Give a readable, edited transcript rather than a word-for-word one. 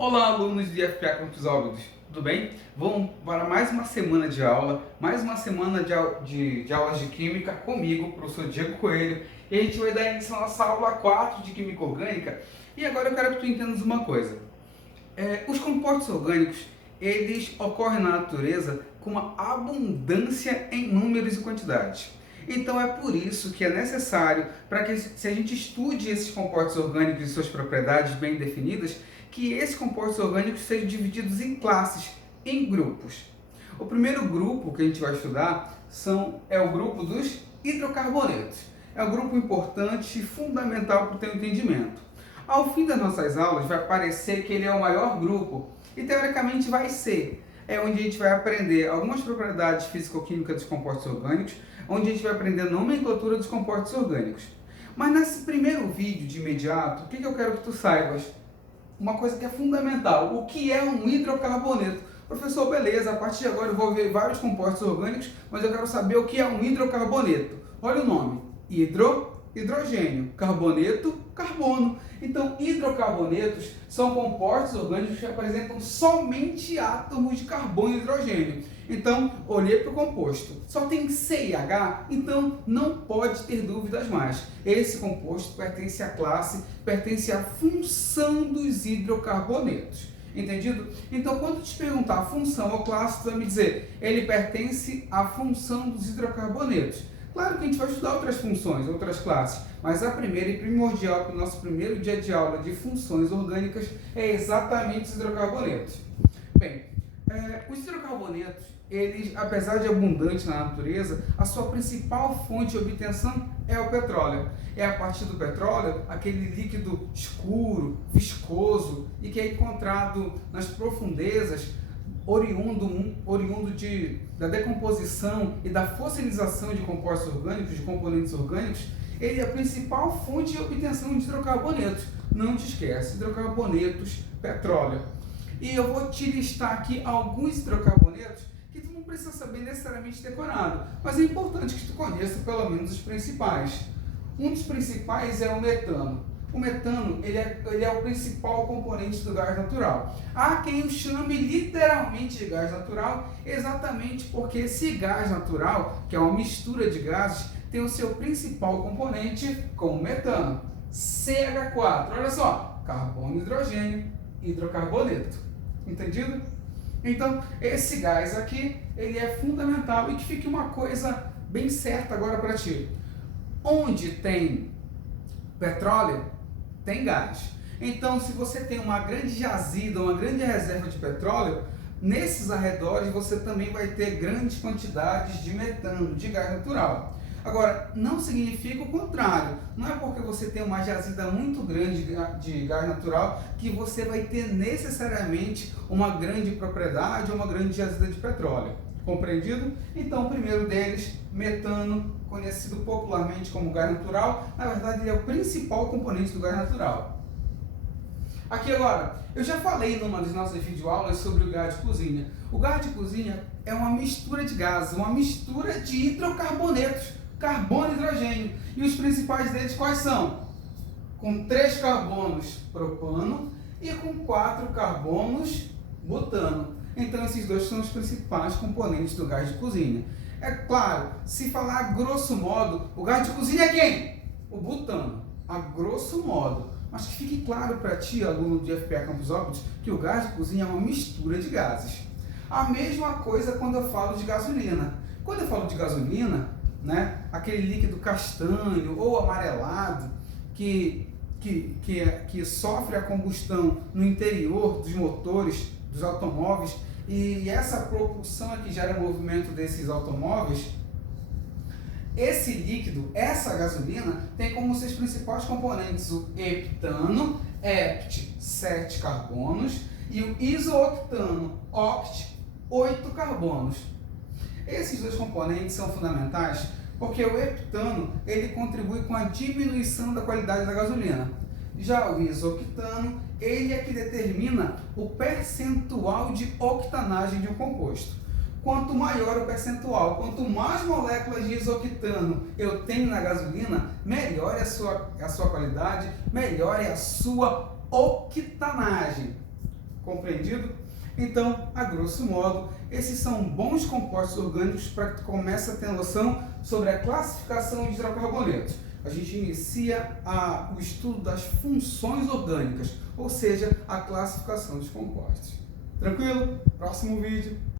Olá, alunos de FPA Campus Óbidos, tudo bem? Vamos para mais uma semana de aula, mais uma semana de aulas de Química comigo, professor Diego Coelho, e a gente vai dar início à nossa aula 4 de Química Orgânica. E agora eu quero que tu entendas uma coisa. Os compostos orgânicos, eles ocorrem na natureza com uma abundância em números e quantidades. Então é por isso que é necessário, para que se a gente estude esses compostos orgânicos e suas propriedades bem definidas, que esses compostos orgânicos sejam divididos em classes, em grupos. O primeiro grupo que a gente vai estudar é o grupo dos hidrocarbonetos. É um grupo importante e fundamental para o teu entendimento. Ao fim das nossas aulas vai parecer que ele é o maior grupo, e teoricamente vai ser. É onde a gente vai aprender algumas propriedades físico-químicas dos compostos orgânicos, onde a gente vai aprender a nomenclatura dos compostos orgânicos. Mas nesse primeiro vídeo, de imediato, o que eu quero que tu saibas? Uma coisa que é fundamental: o que é um hidrocarboneto? Professor, beleza, a partir de agora eu vou ver vários compostos orgânicos, mas eu quero saber o que é um hidrocarboneto. Olha o nome: hidrogênio, carboneto, carbono. Então, hidrocarbonetos são compostos orgânicos que apresentam somente átomos de carbono e hidrogênio. Então, olhei para o composto, só tem C e H, então não pode ter dúvidas mais. Esse composto pertence à classe, pertence à função dos hidrocarbonetos. Entendido? Então, quando te perguntar a função ou classe, tu vai me dizer, ele pertence à função dos hidrocarbonetos. Claro que a gente vai estudar outras funções, outras classes, mas a primeira e primordial para o nosso primeiro dia de aula de funções orgânicas é exatamente os hidrocarbonetos. Bem, os hidrocarbonetos, eles, apesar de abundantes na natureza, a sua principal fonte de obtenção é o petróleo. É a partir do petróleo, aquele líquido escuro, viscoso e que é encontrado nas profundezas, oriundo da decomposição e da fossilização de compostos orgânicos, de componentes orgânicos. Ele é a principal fonte de obtenção de hidrocarbonetos. Não te esquece, hidrocarbonetos, petróleo. E eu vou te listar aqui alguns hidrocarbonetos que tu não precisa saber necessariamente decorado, mas é importante que tu conheça pelo menos os principais. Um dos principais é o metano. O metano, ele é o principal componente do gás natural. Há quem o chame literalmente de gás natural, exatamente porque esse gás natural, que é uma mistura de gases, tem o seu principal componente como metano, CH4. Olha só, carbono, hidrogênio, hidrocarboneto. Entendido? Então, esse gás aqui, ele é fundamental, e que fique uma coisa bem certa agora para ti. Onde tem petróleo, tem gás. Então, se você tem uma grande jazida, uma grande reserva de petróleo, nesses arredores você também vai ter grandes quantidades de metano, de gás natural. Agora, não significa o contrário. Não é porque você tem uma jazida muito grande de gás natural que você vai ter necessariamente uma grande propriedade ou uma grande jazida de petróleo. Compreendido? Então, o primeiro deles, metano, conhecido popularmente como gás natural, na verdade ele é o principal componente do gás natural. Aqui agora, eu já falei numa das nossas videoaulas sobre o gás de cozinha. O gás de cozinha é uma mistura de gases, uma mistura de hidrocarbonetos, carbono e hidrogênio. E os principais deles quais são? Com 3 carbonos, propano, e com 4 carbonos, butano. Então, esses dois são os principais componentes do gás de cozinha. É claro, se falar a grosso modo, o gás de cozinha é quem? O butano, a grosso modo. Mas que fique claro para ti, aluno de FPA Campus Óbidos, que o gás de cozinha é uma mistura de gases. A mesma coisa quando eu falo de gasolina. Quando eu falo de gasolina, né, aquele líquido castanho ou amarelado que sofre a combustão no interior dos motores dos automóveis, e essa propulsão é que gera o movimento desses automóveis, esse líquido, essa gasolina, tem como seus principais componentes o heptano, hept, 7 carbonos, e o isooctano, oct, 8 carbonos. Esses dois componentes são fundamentais porque o heptano, ele contribui com a diminuição da qualidade da gasolina. Já o isoctano, ele é que determina o percentual de octanagem de um composto. Quanto maior o percentual, quanto mais moléculas de isoctano eu tenho na gasolina, melhor é a sua qualidade, melhor é a sua octanagem. Compreendido? Então, a grosso modo, esses são bons compostos orgânicos para que tu comece a ter noção sobre a classificação de hidrocarbonetos. A gente inicia o estudo das funções orgânicas, ou seja, a classificação dos compostos. Tranquilo? Próximo vídeo.